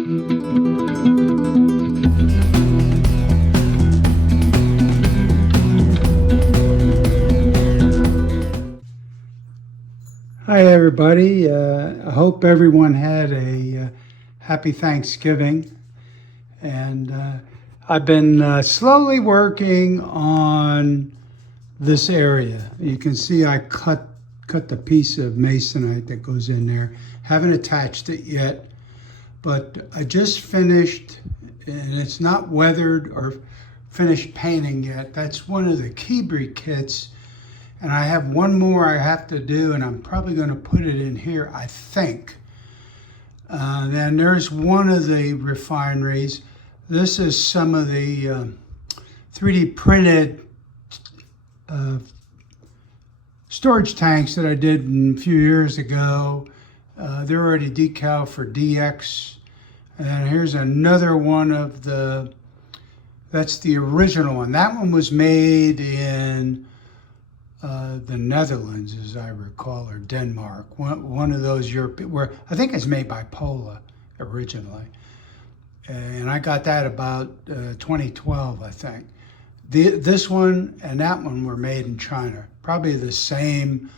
Hi everybody, I hope everyone had a happy Thanksgiving, and I've been slowly working on this area. You can see I cut the piece of masonite that goes in there. Haven't attached it yet, but I just finished, and it's not weathered or finished painting yet. That's one of the Keebri kits. And I have one more I have to do, and I'm probably going to put it in here, I think. Then there's one of the refineries. This is some of the 3D printed storage tanks that I did a few years ago. They're already decaled for DX. And here's another one of that's the original one. That one was made in the Netherlands, as I recall, or Denmark. One of those European, where I think it's made by Pola originally. And I got that about 2012, I think. This one and that one were made in China. Probably the same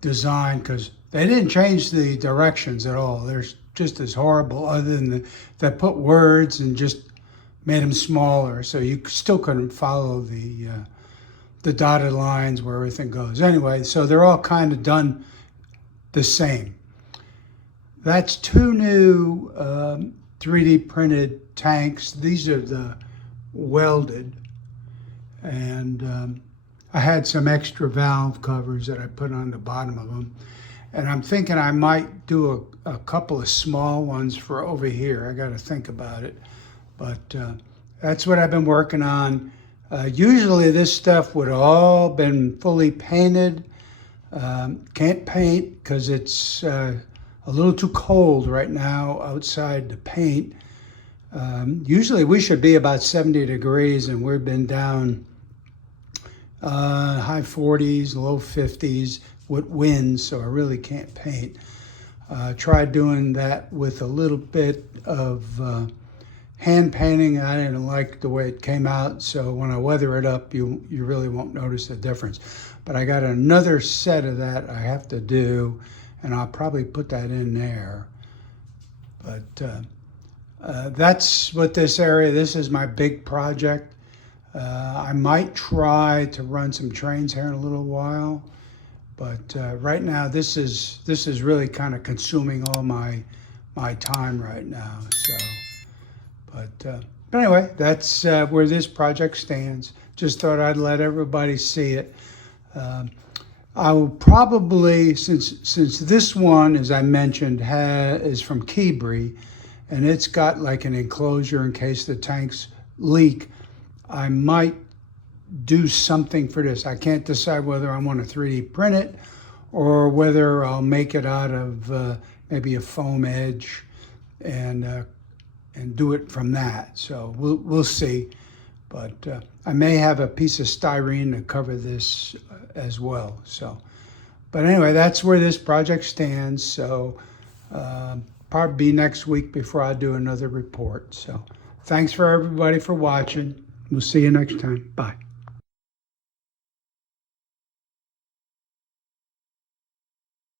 design, because they didn't change the directions at all. They're just as horrible, other than they put words and just made them smaller, so you still couldn't follow the dotted lines where everything goes. Anyway, so they're all kind of done the same. That's two new 3D printed tanks. These are the welded. And I had some extra valve covers that I put on the bottom of them. And I'm thinking I might do a couple of small ones for over here. I got to think about it. But that's what I've been working on. Usually this stuff would all been fully painted. Can't paint because it's a little too cold right now outside to paint. Usually we should be about 70 degrees, and we've been down high 40s, low 50s with winds, so I really can't paint. Tried doing that with a little bit of hand painting. I didn't like the way it came out, so when I weather it up, you really won't notice the difference. But I got another set of that I have to do, and I'll probably put that in there. But that's what this area, this is my big project. I might try to run some trains here in a little while, but right now this is really kind of consuming all my time right now. So. But anyway, that's where this project stands. Just thought I'd let everybody see it. I will probably, since this one, as I mentioned, is from Keebri, and it's got like an enclosure in case the tanks leak, I might do something for this. I can't decide whether I want to 3D print it or whether I'll make it out of maybe a foam edge and do it from that. So we'll see. But I may have a piece of styrene to cover this as well. So, but anyway, that's where this project stands. So probably be next week before I do another report. So thanks for everybody for watching. We'll see you next time. Bye.